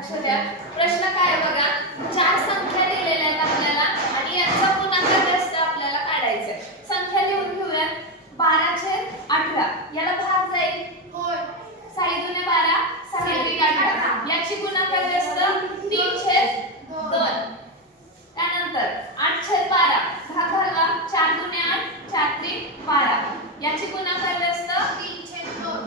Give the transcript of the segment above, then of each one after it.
लक्ष द्या. प्रश्न काय आहे बघा. चार संख्या दिलेल्या आहेत आपल्याला आणि यांचा गुणाकार व्यस्त आपल्याला काढायचा आहे. संख्या लिहून घेऊया. 12/18 याला भाग जाईल. होय. 6 दुने 12, 6 दुने 18. याची गुणाकार व्यस्त 3/2. त्यानंतर 8/12 भाग घालवा. 4 दुने 8, 4 त्रिक 12. याची गुणाकार व्यस्त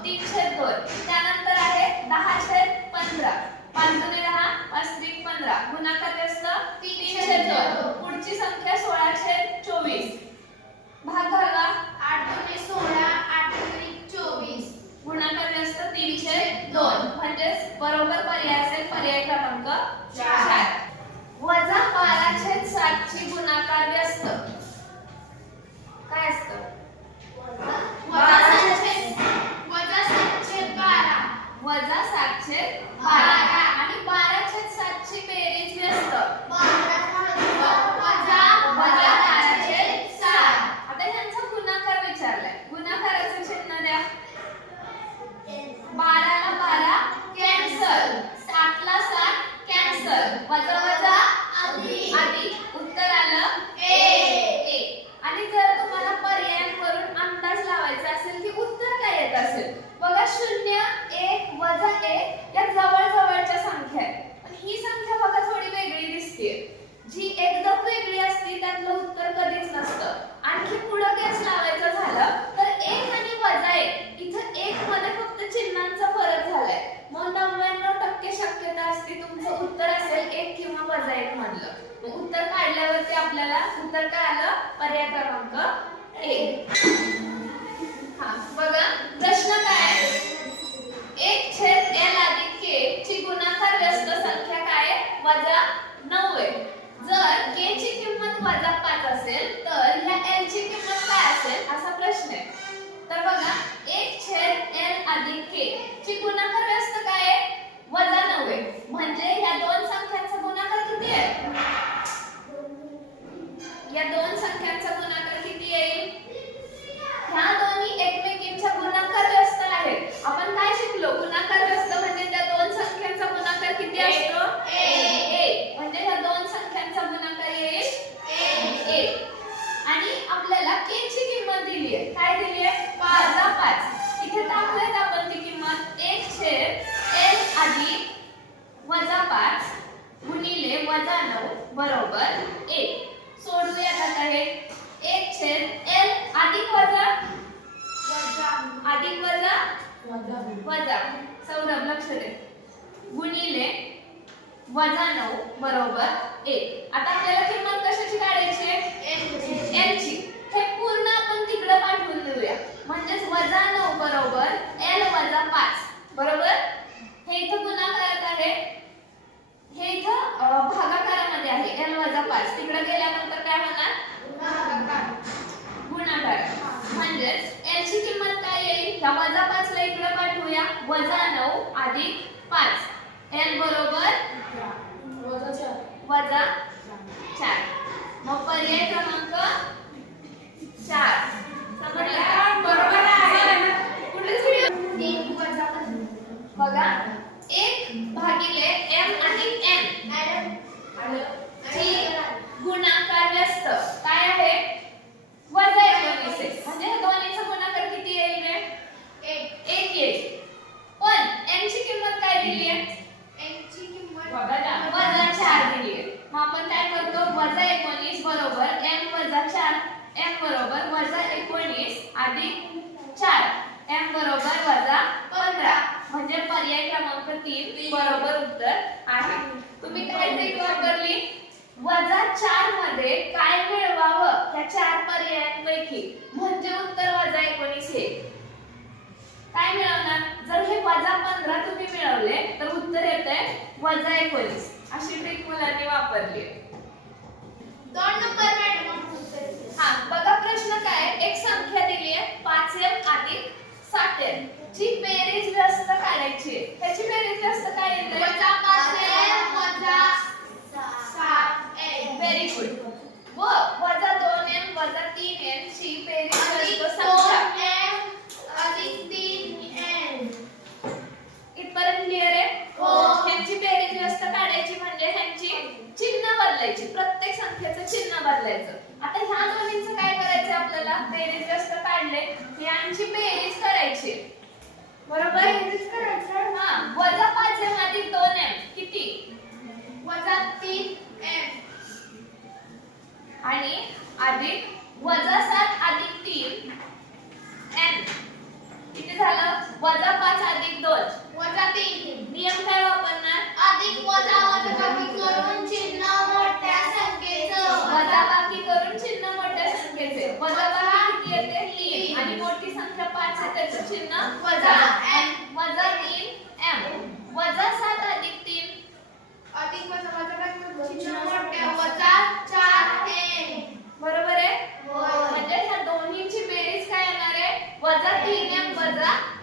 3/2. त्यानंतर आहे 10/15. 5 दुने 10, 5 त्रिक 15. गुणाकार व्यस्त 3/2. पुढची संख्या 16/24. भाग घालवा. 8 दुने 16, 8 त्रिक 24. गुणाकार व्यस्त 3/2. म्हणजेच बरोबर पर्याय असेल पर्याय क्रमांक 4. वजा 12/7 ची गुणाकार व्यस्त काय असतं? वजा 7/12. वजा 7/12 आणि 12/7 ची बेरीज व्यस्त वजा 12/7. आता ह्यांचा गुणाकार विचारलाय. गुणाकाराचं चिन्ह द्या. 12 ला 12 कॅन्सल, 7 ला 7 कॅन्सल, वजा वजा अधिक. उत्तर आलं ए. आणि जर तुम्हाला पर्यायांवरून अंदाज लावायचा असेल की उत्तर काय येत असेल बघा. 0, 1, वजा 1 या जवळ जवळच्या संख्या आहेत. पण ही संख्या बघा थोडी वेगळी दिसते. जी एकदम वेगळी असते त्यातलं उत्तर कधीच नसतं. आणखी पुढे गेस लावायचं झालं तर 1 आणि वजा 1 इथं 1 मध्ये फक्त चिन्हांचा फरक झालाय. मग 99% शक्यता असते तुमचं उत्तर असेल 1 किंवा वजा 1 मधलं. मग उत्तर काढल्यावरती आपल्याला उत्तर काय आलं? पर्याय क्रमांक 1. हा बघा प्रश्न काय आहे. 1/L अधिक K ची गुणाकार व्यस्त संख्या काय आहे? वजा 9 आहे. जर K ची किंमत वजा 5 असेल तर ह्या L ची किंमत काय असेल असा प्रश्न आहे. तर बघा 1/L अधिक K ची गुणाकार व्यस्त काय आहे? वजा 9 आहे. म्हणजे या दोन संख्यांचा गुणाकार किती आहे? या दोन संख्यांचा गुणाकार किती येईल? ह्या दोन्ही एकमेकींच्या गुणाकार व्यस्त आहेत. आपण काय शिकलो? गुणाकार व्यस्त म्हणजे त्या दोन संख्यांचा गुणाकार किती असतो? a. म्हणजे ह्या दोन संख्यांचा गुणाकार येईल a. आणि आपल्याला k ची किंमत दिली आहे. काय दिली आहे? वजा 5. इथे टाकूयात आपण ती किंमत. 1/L अधिक वजा 5 गुणिले वजा 9 बरोबर 1. सोडूयात आता हे. 1/L अधिक वजा अधिक वजा वजा सौरभ लक्ष दे गुणिले वजा 9 बरोबर 1. आता आपल्याला किंमत कशाची काढायची आहे? L ची. हे पूर्ण आपण तिकडे पाठवून देऊया. म्हणजेच वजा 9 बरोबर L वजा 5 बरोबर. हे इथं गुणाकारात आहे, हे इथं भागाकारामध्ये आहे. L वजा 5 तिकडे गेल्यानंतर काय होणार? गुणाकार. म्हणजेच L ची किंमत काय येईल? या वजा 5 ला इकडे पाठवूया. वजा 9 अधिक 5 L बरोबर वजा 4. मग पर्याय क्रमांक 4 समजलं? बरोबर आहे. पुढे बघा 1/M अधिक N ची गुणाकार व्यस्त काय आहे? वजा 19 आहे. म्हणजे ह्या दोन्हीचा गुणाकार किती येईल रे? 1 येईल. पण n ची किंमत काय दिली आहे? n ची किंमत वजा 4 दिली आहे. मग आपण काय करतो? वजा 19 बरोबर m वजा 4 m बरोबर वजा 19 अधिक 4 m बरोबर वजा 15. म्हणजे पर्याय क्रमांक 3 बरोबर उत्तर आहे. तुम्ही काय ट्रिक वापरली? वजा 4 मध्ये काय मिळवावं त्या 4 पर्यायांपैकी म्हणजे उत्तर वजा 19 येईल. काय मिळवणार? जर हे वजा 15 तुम्ही मिळवले तर उत्तर येतंय वजा 19. अशी ट्रिक मुलांनी वापरली आहे. 2 नंबर मॅडम. हा बघा प्रश्न काय? एक संख्या दिली आहे 5m अधिक 7m ची बेरीज व्यस्त काढायची आहे. त्याची बेरीज व्यस्त काय येते? वजा 5m वजा 7m. Very good. व वजा 2m वजा 3m ची बेरीज व्यस्त संख्या 2m अधिक 3m. इथपर्यंत क्लिअर आहे? हो. ह्यांची बेरीज करायचं। आता ह्या दोन्हींचं काय करायचं आपल्याला? बेरीज जास्त काढले यांची बेरीज करायची, बरोबर? बेरीज करायचं। हा, -5m अधिक 2m किती? -3m आणि अधिक -7 अधिक 3m किती झालं? -5 अधिक 2 -3 नियम काय वापरणार? अधिक वजा वजाबाकी करून चिन्ह मोठ्या संख्येचं वजाबाकी करून चिन्ह मोठ्या संख्येचे। वजाबाकी किती येते? 3 आणि मोठी संख्या 5 आहे त्याचं चिन्ह वजा m -3m -7 अधिक 3 अधिक वजा वजाबाकी करून चिन्ह मोठ्या वजा 4m बरोबर आहे? होय। म्हणजे ह्या दोन्हीची बेरीज काय येणार आहे? -3m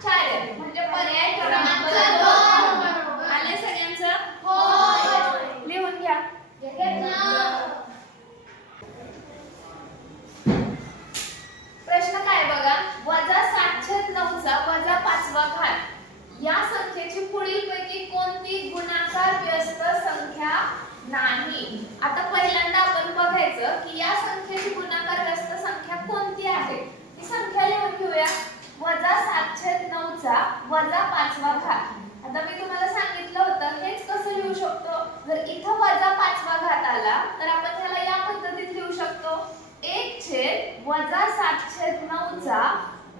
4m म्हणजे पर्याय क्रमांक 2 आले सगळ्यांचं? होय। लिहून घ्या। प्रश्न काय बघा? -7/9चा -5वा घात या संख्येची पुढीलपैकी कोणती गुणाकार व्यस्त संख्या नाही? आता पहिल्यांदा आपण बघायचं की या संख्येची गुणाकार व्यस्त संख्या कोणती आहे, ती संख्या लिहून घेऊया। -7/9चा -5वा घात। आता मी तुम्हाला सांगितलं होतं हेच कसं लिहू शकतो? जर इथं -5वा घात आला तर आपण त्याला या पद्धतीत लिहू शकतो, 1/-7/9चा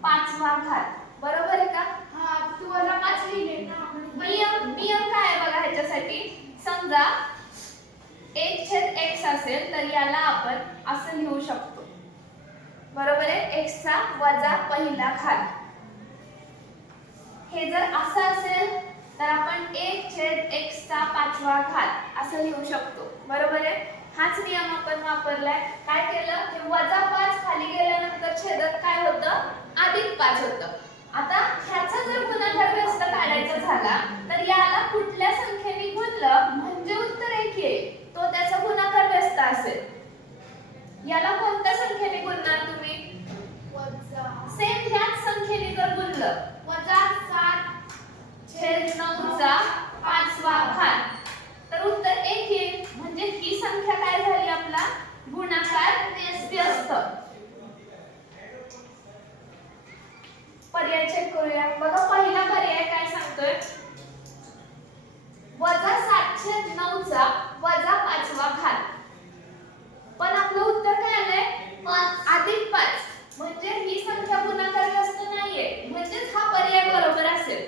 5वा घात, बरोबर आहे का? हा, तू वजा 5 लिहिले ना। नियम काय आहे बघा ह्याच्यासाठी? समजा 1/x असेल तर याला आपण असं लिहू शकतो, बरोबर आहे? x चा वजा पहिला घात। हे जर असं असेल तर आपण 1/x चा 5वा घात असं लिहू शकतो, बरोबर आहे? हाच नियम आपण वापरलाय। काय केलं? हे -5 खाली गेल्यानंतर छेदात काय होतं? +5 होतं। आता ह्याचा जर गुणाकार व्यस्त काढायचा झाला तर याला कुठल्या संख्येने गुणलं म्हणजे उत्तर एक येईल, तो त्याचा गुणाकार व्यस्त असेल। याला कोणत्या संख्येने गुणणार तुम्ही? सेम ह्याच संख्येने जर गुणलं -7/9चा 5वा घात तर उत्तर 1 येईल, म्हणजे ही संख्या काय झाली? आपला गुणाकार व्यस्त। पर्याय चेक करूया बघा। पहिला पर्याय काय सांगतोय? -7/9चा -5वा घात, पण आपलं उत्तर काय आलंय? +5 म्हणजे ही संख्या गुणाकार व्यस्त नाहीये, म्हणजेच हा पर्याय बरोबर असेल,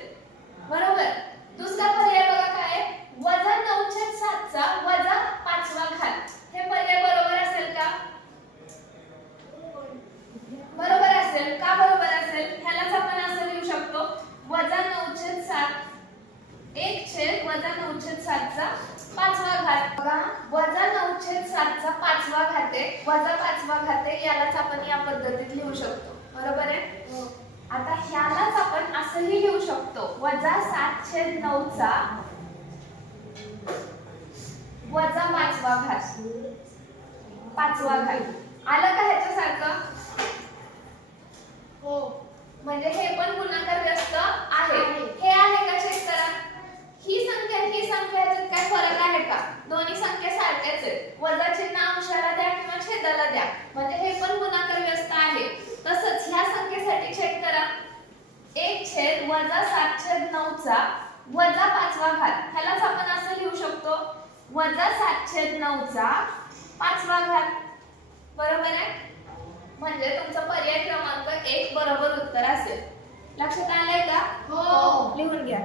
बरोबर? दुसरा पर्याय बघा काय आहे? -9/7चा -5वा घात, हे पर्याय बरोबर असेल का? बरोबर असेल का? बरोबर असेल। ह्यालाच आपण असं लिहू शकतो, -9/7 1/-9/7चा 5वा घात। बघा, -9/7चा 5वा घात आहे, -5वा घात आहे, यालाच आपण या पद्धतीत लिहू शकतो, बरोबर आहे? आता ह्यालाच आपण असंही लिहू शकतो, -7/9चा -5वा घात, 5वा घात। आलं का ह्याच्यासारखं? हो, म्हणजे हे पण गुणाकार व्यस्त आहे। हे आहे का? चेक करा। ही संख्या ह्याच्यात काय फरक आहे का? दोन्ही संख्या सारख्याच आहेत। वजा चिन्ह अंशाला द्या किंवा छेदाला द्या, म्हणजे हे पण गुणाकार व्यस्त आहे। तसंच ह्या संख्येसाठी चेक करा, 1/-7/9चा -5वा घात, ह्यालाच आपण असं लिहू शकतो, -7/9चा 5वा घात, बरोबर आहे? म्हणजे तुमचा पर्याय क्रमांक 1 बरोबर उत्तर असेल। लक्षात आलंय का? हो। लिहून घ्या।